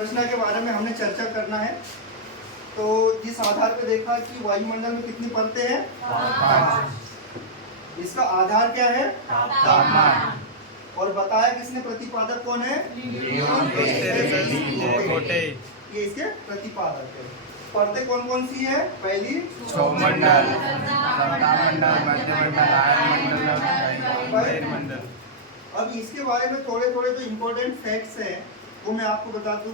संरचना के बारे में हमने चर्चा करना है। तो जिस आधार पे देखा कि वायुमंडल में कितनी परतें हैं, 5। इसका आधार क्या है, तापमान। और बताया किसने, प्रतिपादक कौन है, ये इसके प्रतिपादक है। परतें कौन कौन सी है, पहली क्षोभमंडल, मंडल। अब इसके बारे में थोड़े थोड़े जो इम्पोर्टेंट फैक्ट्स हैं वो मैं आपको बता दूं,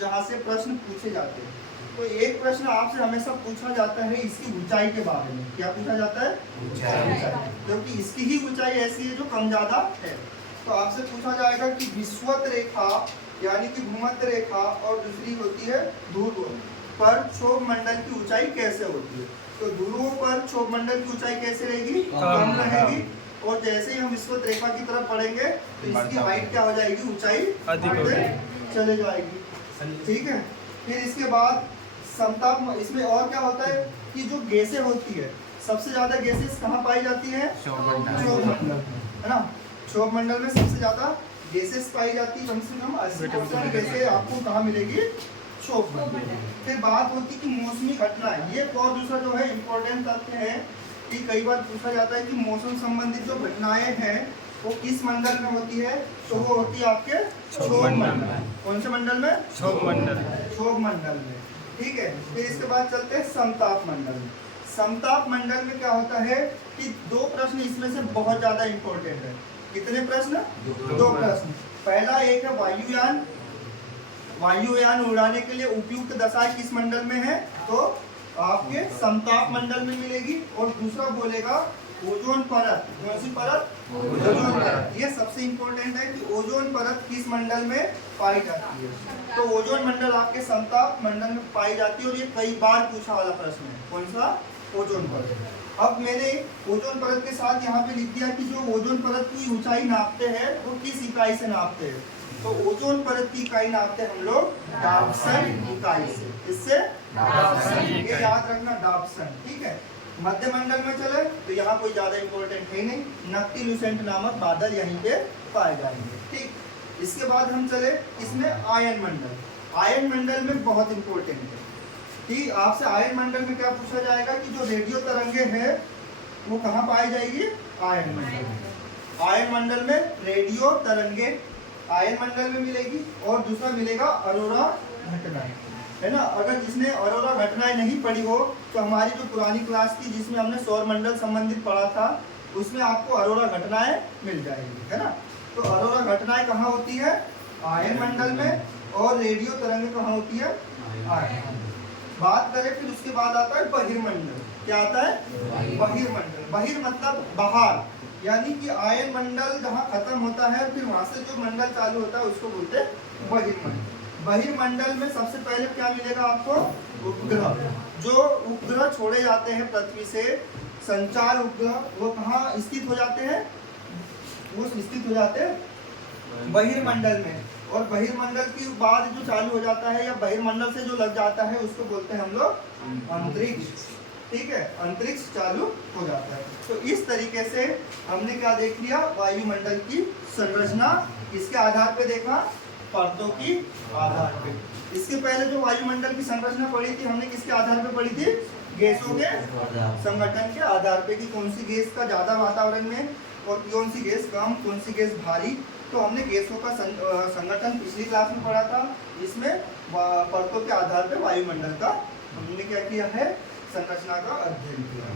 जहाँ से प्रश्न पूछे जाते हैं। तो एक प्रश्न आपसे हमेशा पूछा जाता है इसकी ऊंचाई के बारे में। क्या पूछा जाता है, ऊंचाई, क्योंकि इसकी ही ऊंचाई ऐसी है जो कम ज्यादा है। तो आपसे पूछा जाएगा कि विषुवत रेखा यानी कि भूमध्य रेखा और दूसरी होती है ध्रुव पर क्षोभमंडल की ऊंचाई कैसे होती है। तो ध्रुवों पर क्षोभमंडल की ऊंचाई कैसे रहेगी, कम रहेगी। और जैसे ही हम विषुवत रेखा की तरफ बढ़ेंगे तो इसकी हाइट क्या हो जाएगी, ऊंचाई बढ़ते चले जाएगी। ठीक है। फिर इसके बाद समताप, इसमें और क्या होता है कि जो गैसें होती है, सबसे ज्यादा गैसेस कहाँ पाई जाती है, क्षोभमंडल, है ना। क्षोभमंडल में सबसे ज्यादा गैसेस पाई जाती है, कम से कम 80% गैसें आपको कहाँ मिलेगी, क्षोभमंडल। फिर बात होती कि मौसमी घटनाएं, ये और दूसरा जो है इम्पोर्टेंट तथ्य है कि कई बार पूछा जाता है कि मौसम संबंधित जो घटनाएं हैं वो किस मंडल में होती है। तो वो होती है आपके क्षोभमंडल। कौन से मंडल में, क्षोभमंडल में। ठीक है। फिर इसके बाद चलते हैं समताप मंडल में। समताप मंडल में क्या होता है कि दो प्रश्न इसमें से बहुत ज्यादा इंपॉर्टेंट है। कितने प्रश्न, दो प्रश्न। पहला एक है वायुयान उड़ाने के लिए उपयुक्त दशा किस मंडल में है, तो आपके समताप मंडल में मिलेगी। और दूसरा बोलेगा ओजोन परत, कौन सी परत, ओजोन परत। ये सबसे इंपॉर्टेंट है कि ओजोन परत किस मंडल में पाई जाती है। तो ओजोन मंडल आपके समताप मंडल में पाई जाती है और ये कई बार पूछा वाला प्रश्न है। कौन सा, ओजोन परत। अब मैंने ओजोन परत के साथ यहाँ पे लिख दिया कि जो ओजोन परत की ऊंचाई नापते हैं वो किस इकाई से नापते हैं। तो ओजोन परत की इकाई नापते हैं हम लोग डाप्सन इकाई से। इससे ये याद रखना, डाप्सन। ठीक है। मध्य मंडल में चले तो यहाँ कोई ज्यादा इंपॉर्टेंट है नहीं, नक्ति लुसेंट नामक बादल यहीं पे पाए जाएंगे। ठीक। इसके बाद हम चले इसमें आयन मंडल। आयन मंडल में बहुत इंपॉर्टेंट है कि आपसे आयन मंडल में क्या पूछा जाएगा कि जो रेडियो तरंगे हैं वो कहाँ पाई जाएगी, आयन मंडल में। आयन मंडल में रेडियो तरंगे आयन मंडल में मिलेगी। और दूसरा मिलेगा अरोरा घटनाएं, है ना। अगर जिसने अरोरा घटनाएं नहीं पढ़ी हो तो हमारी जो पुरानी क्लास थी जिसमें हमने सौर मंडल संबंधित पढ़ा था उसमें आपको अरोरा घटनाएं मिल जाएगी, है ना। तो अरोरा घटनाएं कहाँ होती है, आयन मंडल में। और रेडियो तरंग कहाँ होती है, आयन। बात करें फिर उसके बाद आता है बहिर्मंडल। क्या आता है, बहिर्मंडल। बहिर मतलब बाहर, यानी कि आयन मंडल जहाँ खत्म होता है फिर वहां से जो मंडल चालू होता है उसको बोलते हैं बहिर्मंडल। बहिर्मंडल में सबसे पहले क्या मिलेगा आपको, उपग्रह। जो उपग्रह छोड़े जाते हैं पृथ्वी से, संचार उपग्रह, वो कहाँ स्थित हो जाते हैं, वो स्थित हो जाते हैं बहिर्मंडल में। और बहिर्मंडल के बाद जो चालू हो जाता है या बहिर्मंडल से जो लग जाता है उसको बोलते हैं हम लोग अंतरिक्ष। ठीक है, अंतरिक्ष चालू हो जाता है। तो इस तरीके से हमने क्या देख लिया, वायुमंडल की संरचना। किसके आधार पे देखा, परतों की आधार पे। इसके पहले जो वायुमंडल की संरचना पढ़ी थी हमने किसके आधार पे पढ़ी थी, गैसों के संगठन के आधार पे कि कौन सी गैस का ज्यादा वातावरण में और कौन सी गैस कम, कौन सी गैस भारी। तो हमने गैसों का संगठन पिछली क्लास में पढ़ा था, जिसमें परतों के आधार पे वायुमंडल का हमने क्या किया है, संरचना का अध्ययन किया।